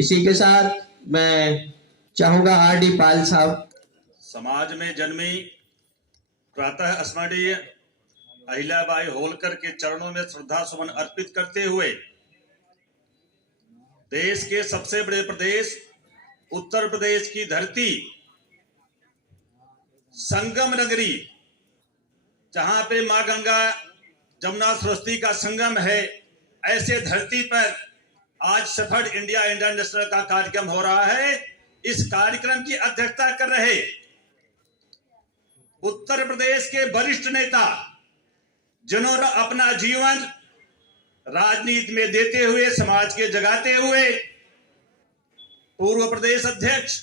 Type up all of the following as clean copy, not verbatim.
इसी के साथ मैं चाहूंगा आर.डी. पाल साहब। समाज में जन्मी प्रातः स्मरणीय अहिल्याबाई होलकर के चरणों में श्रद्धा सुमन अर्पित करते हुए देश के सबसे बड़े प्रदेश उत्तर प्रदेश की धरती, संगम नगरी, जहां पे मां गंगा जमुना सरस्वती का संगम है, ऐसे धरती पर आज सफल इंडिया इंटरनेशनल का कार्यक्रम हो रहा है। इस कार्यक्रम की अध्यक्षता कर रहे उत्तर प्रदेश के वरिष्ठ नेता, जिन्होंने अपना जीवन राजनीति में देते हुए, समाज के जगाते हुए, पूर्व प्रदेश अध्यक्ष,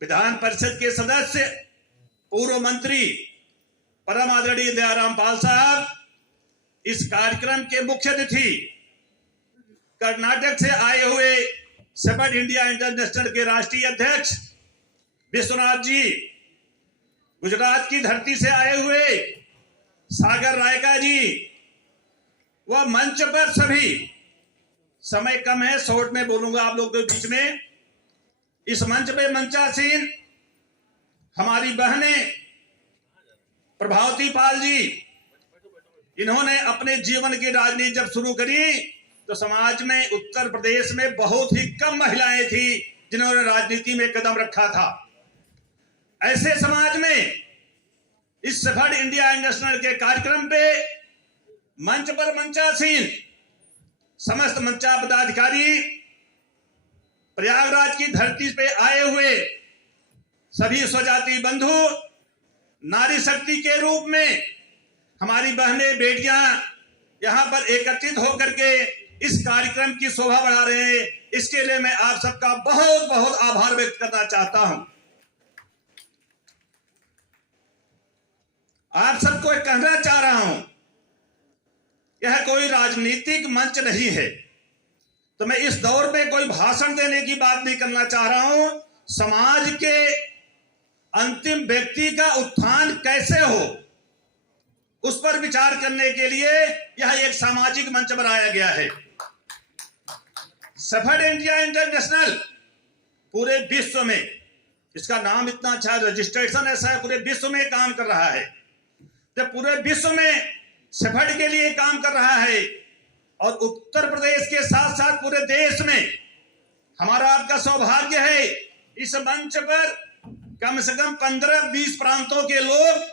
विधान परिषद के सदस्य, पूर्व मंत्री परम आदरणीय दयाराम पाल साहब इस कार्यक्रम के मुख्य अतिथि, कर्नाटक से आए हुए सफल इंडिया इंटरनेशनल के राष्ट्रीय अध्यक्ष विश्वनाथ जी, गुजरात की धरती से आए हुए सागर रायका जी, वह मंच पर सभी, समय कम है, शॉर्ट में बोलूंगा आप लोग के बीच में। इस मंच पे मंचासीन हमारी बहनें प्रभावती पाल जी, इन्होंने अपने जीवन की राजनीति जब शुरू करी तो समाज में उत्तर प्रदेश में बहुत ही कम महिलाएं थी जिन्होंने राजनीति में कदम रखा था। ऐसे समाज में इस सफल इंडिया इंटरनेशनल के कार्यक्रम पे मंच पर मंचासीन समस्त मंचा पदाधिकारी, प्रयागराज की धरती पे आए हुए सभी स्वजाति बंधु, नारी शक्ति के रूप में हमारी बहनें, बेटियां यहां पर एकत्रित होकर के इस कार्यक्रम की शोभा बढ़ा रहे हैं। इसके लिए मैं आप सबका बहुत बहुत आभार व्यक्त करना चाहता हूं। आप सबको कहना चाह रहा हूं, यह कोई राजनीतिक मंच नहीं है, तो मैं इस दौर में कोई भाषण देने की बात नहीं करना चाह रहा हूं। समाज के अंतिम व्यक्ति का उत्थान कैसे हो, उस पर विचार करने के लिए यह एक सामाजिक मंच बनाया गया है। सफल इंडिया इंटरनेशनल पूरे विश्व में, इसका नाम इतना अच्छा, रजिस्ट्रेशन ऐसा है, पूरे विश्व में काम कर रहा है। जब पूरे विश्व में सफल के लिए काम कर रहा है और उत्तर प्रदेश के साथ साथ पूरे देश में, हमारा आपका सौभाग्य है इस मंच पर कम से कम 15-20 प्रांतों के लोग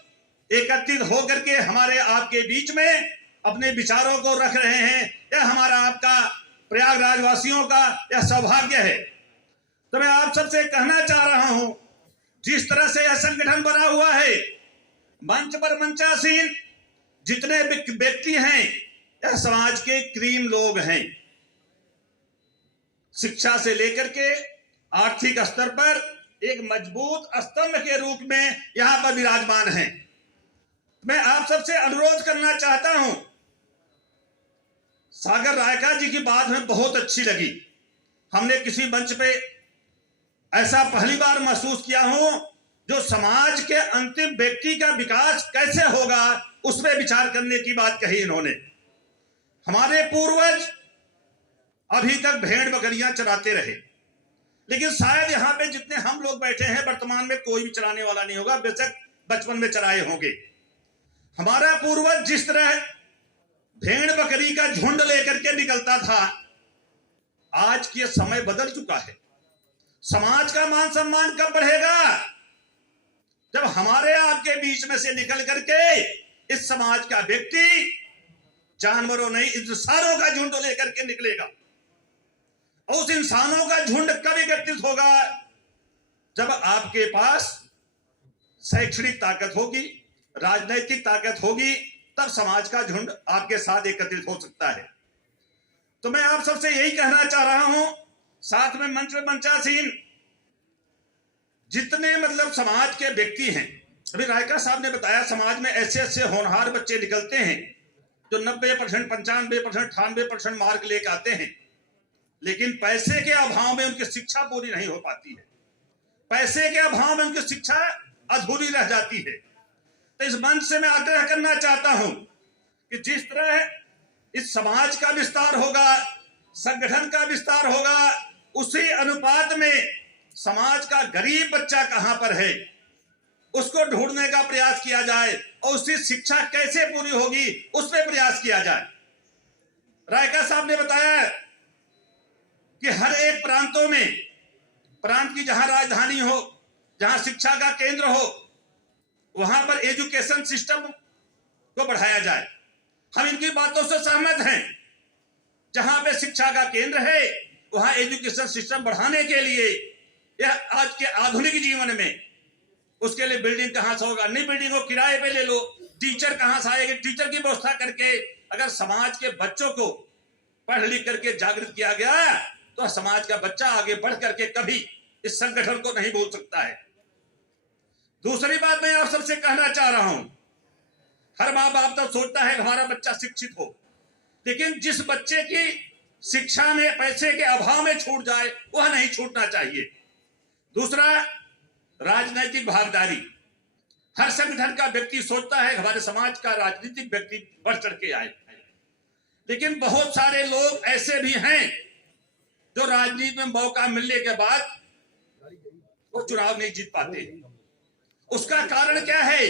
एकत्रित होकर के हमारे आपके बीच में अपने विचारों को रख रहे हैं। यह हमारा आपका प्रयागराज वासियों का यह सौभाग्य है। तो मैं आप सबसे कहना चाह रहा हूं, जिस तरह से यह संगठन बना हुआ है, मंच पर मंचासीन जितने व्यक्ति हैं, यह समाज के क्रीम लोग हैं। शिक्षा से लेकर के आर्थिक स्तर पर एक मजबूत स्तंभ के रूप में यहां पर विराजमान हैं। मैं आप सबसे अनुरोध करना चाहता हूं, सागर रायका जी की बात हमें बहुत अच्छी लगी। हमने किसी मंच पे ऐसा पहली बार महसूस किया हूं जो समाज के अंतिम व्यक्ति का विकास कैसे होगा उस पर विचार करने की बात कही इन्होंने। हमारे पूर्वज अभी तक भेड़ बकरियां चराते रहे, लेकिन शायद यहाँ पे जितने हम लोग बैठे हैं वर्तमान में कोई भी चराने वाला नहीं होगा, बेशक बचपन में चराए होंगे। हमारा पूर्वज जिस तरह भेड़ बकरी का झुंड लेकर के निकलता था, आज की समय बदल चुका है। समाज का मान सम्मान कब बढ़ेगा? जब हमारे आपके बीच में से निकल करके इस समाज का व्यक्ति जानवरों नहीं, इंसानों का झुंड लेकर के निकलेगा। और उस इंसानों का झुंड कब एकत्रित होगा? जब आपके पास शैक्षणिक ताकत होगी, राजनैतिक ताकत होगी, तब समाज का झुंड आपके साथ एकत्रित हो सकता है। तो मैं आप सबसे यही कहना चाह रहा हूं, साथ में मंच में मंचासीन जितने मतलब समाज के व्यक्ति हैं, अभी रायका साहब ने बताया समाज में ऐसे ऐसे होनहार बच्चे निकलते हैं जो 90%, 95%, 98% मार्क लेकर आते हैं, लेकिन पैसे के अभाव में उनकी शिक्षा पूरी नहीं हो पाती है। पैसे के अभाव में उनकी शिक्षा अधूरी रह जाती है। तो इस मंच से मैं आग्रह करना चाहता हूं कि जिस तरह इस समाज का विस्तार होगा, संगठन का विस्तार होगा, उसी अनुपात में समाज का गरीब बच्चा कहां पर है उसको ढूंढने का प्रयास किया जाए और उसकी शिक्षा कैसे पूरी होगी उस पर प्रयास किया जाए। रायका साहब ने बताया कि हर एक प्रांतों में, प्रांत की जहां राजधानी हो, जहां शिक्षा का केंद्र हो, वहां पर एजुकेशन सिस्टम को बढ़ाया जाए। हम इनकी बातों से सहमत हैं। जहां पे शिक्षा का केंद्र है वहां एजुकेशन सिस्टम बढ़ाने के लिए यह आज के आधुनिक जीवन में उसके लिए बिल्डिंग कहां से होगा, नई बिल्डिंग को किराए पे ले लो, टीचर कहां से आएंगे, टीचर की व्यवस्था करके अगर समाज के बच्चों को पढ़ लिख करके जागृत किया गया तो समाज का बच्चा आगे बढ़ करके कभी इस संगठन को नहीं भूल सकता है। दूसरी बात मैं आप सबसे कहना चाह रहा हूं, हर माँ बाप तो सोचता है हमारा बच्चा शिक्षित हो, लेकिन जिस बच्चे की शिक्षा में पैसे के अभाव में छूट जाए वह नहीं छूटना चाहिए। दूसरा, राजनीतिक भागीदारी। हर संगठन का व्यक्ति सोचता है हमारे समाज का राजनीतिक व्यक्ति बढ़ चढ़ के आए, लेकिन बहुत सारे लोग ऐसे भी हैं जो राजनीति में मौका मिलने के बाद वो चुनाव नहीं जीत पाते। उसका कारण क्या है?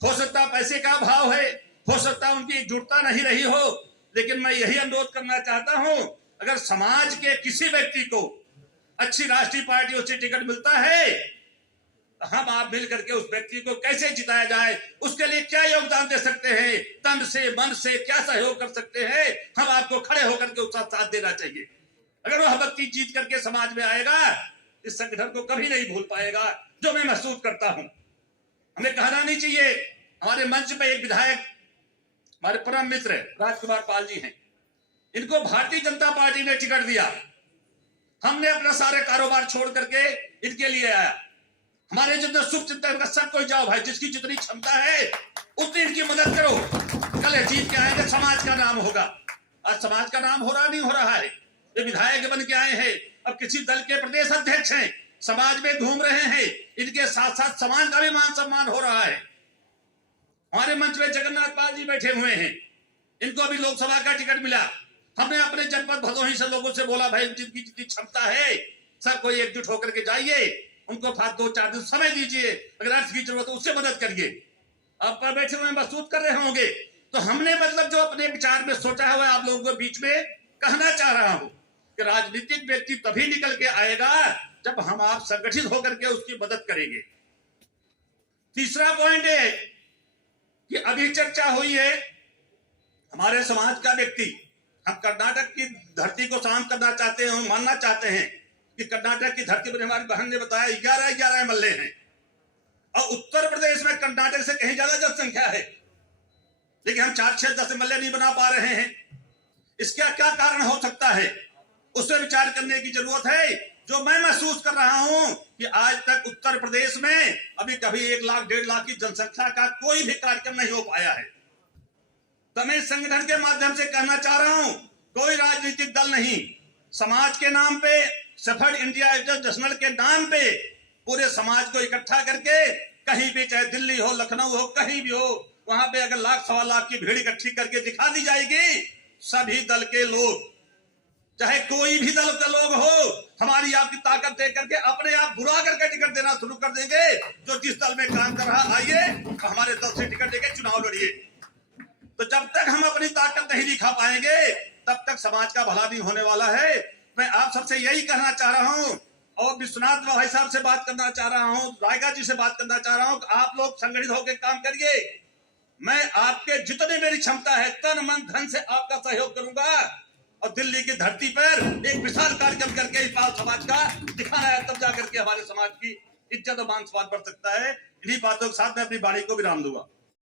हो सकता पैसे का अभाव है, हो सकता उनकी एकजुटता नहीं रही हो, लेकिन मैं यही अनुरोध करना चाहता हूं, अगर समाज के किसी व्यक्ति को अच्छी राष्ट्रीय पार्टियों से टिकट मिलता है तो हम आप मिल करके उस व्यक्ति को कैसे जिताया जाए, उसके लिए क्या योगदान दे सकते हैं, तन से मन से क्या सहयोग कर सकते हैं, हम आपको खड़े होकर के उसका साथ देना चाहिए। अगर वह व्यक्ति जीत करके समाज में आएगा इस संगठन को कभी नहीं भूल पाएगा, जो मैं महसूस करता हूं। हमें कहना नहीं चाहिए। हमारे मंच पे एक विधायक हमारे परम मित्र राजकुमार पाल जी हैं, इनको भारतीय जनता पार्टी ने टिकट दिया, हमने अपना सारे कारोबार छोड़ करके इनके लिए आया। हमारे जितने शुभ चिंतन का सब कोई जाओ भाई, जिसकी जितनी क्षमता है उतनी इनकी मदद करो, कल जीत के आएंगे, समाज का नाम होगा। आज समाज का नाम हो रहा नहीं हो रहा है। ये विधायक बन के आए हैं, अब किसी दल के प्रदेश अध्यक्ष हैं, समाज में घूम रहे हैं, इनके साथ साथ समाज का भी मान सम्मान हो रहा है। हमारे मंच में जगन्नाथ पाल जी बैठे हुए हैं, इनको अभी लोकसभा का टिकट मिला। हमने अपने जनपद भदोही से लोगों से बोला भाई जिनकी जितनी क्षमता है सब कोई एकजुट होकर के जाइए, उनको 2-4 दिन समय दीजिए, अगर अर्थ की जरूरत है उससे मदद करिए। आप पर बैठे हुए महसूस कर रहे होंगे, तो हमने मतलब जो अपने विचार में सोचा हुआ आप लोगों के बीच में कहना चाह रहा हूं कि राजनीतिक व्यक्ति तभी निकल के आएगा जब हम आप संगठित होकर के उसकी मदद करेंगे। तीसरा पॉइंट है कि अभी चर्चा हुई है हमारे समाज का व्यक्ति, हम कर्नाटक की धरती को शांत करना चाहते हैं, हम मानना चाहते हैं कि कर्नाटक की धरती पर हमारी बहन ने बताया 11 मल्ले हैं और उत्तर प्रदेश में कर्नाटक से कहीं ज्यादा जनसंख्या है, लेकिन हम 4-6-10 मल्ले नहीं बना पा रहे हैं। इसका क्या कारण हो सकता है, उससे विचार करने की जरूरत है। जो मैं महसूस कर रहा हूं कि आज तक उत्तर प्रदेश में अभी कभी 1 लाख 1.5 लाख की जनसंख्या का कोई भी कार्यक्रम नहीं हो पाया है। तो मैं संगठन के माध्यम से कहना चाह रहा हूं, कोई राजनीतिक दल नहीं, समाज के नाम पे, सफल इंडिया इंटरनेशनल के नाम पे पूरे समाज को इकट्ठा करके कहीं भी, चाहे दिल्ली हो, लखनऊ हो, कहीं भी हो, वहां पे अगर 1-1.25 लाख की भीड़ इकट्ठी करके दिखा दी जाएगी, सभी दल के लोग, चाहे कोई भी दल के लोग हो, हमारी आपकी ताकत देख करके अपने आप बुला करके टिकट देना शुरू कर देंगे। जो जिस दल में काम कर रहा आइए तो हमारे दल से टिकट देके चुनाव लड़िए। तो जब तक हम अपनी ताकत नहीं दिखा पाएंगे तब तक समाज का भला नहीं होने वाला है। मैं आप सबसे यही कहना चाह रहा हूं और विश्वनाथ भाई साहब से बात करना चाह रहा हूं, रायका जी से बात करना चाह रहा हूं कि आप लोग संगठित होकर काम करिए। मैं आपके जितनी मेरी क्षमता है तन मन धन से आपका सहयोग करूंगा और दिल्ली की धरती पर एक विशाल कार्यक्रम करके इस बात समाज का दिखाना है, तब जाकर के हमारे समाज की इज्जत और मान सम्मान बढ़ सकता है। इन्हीं बातों के साथ मैं अपनी वाणी को विराम दूंगा।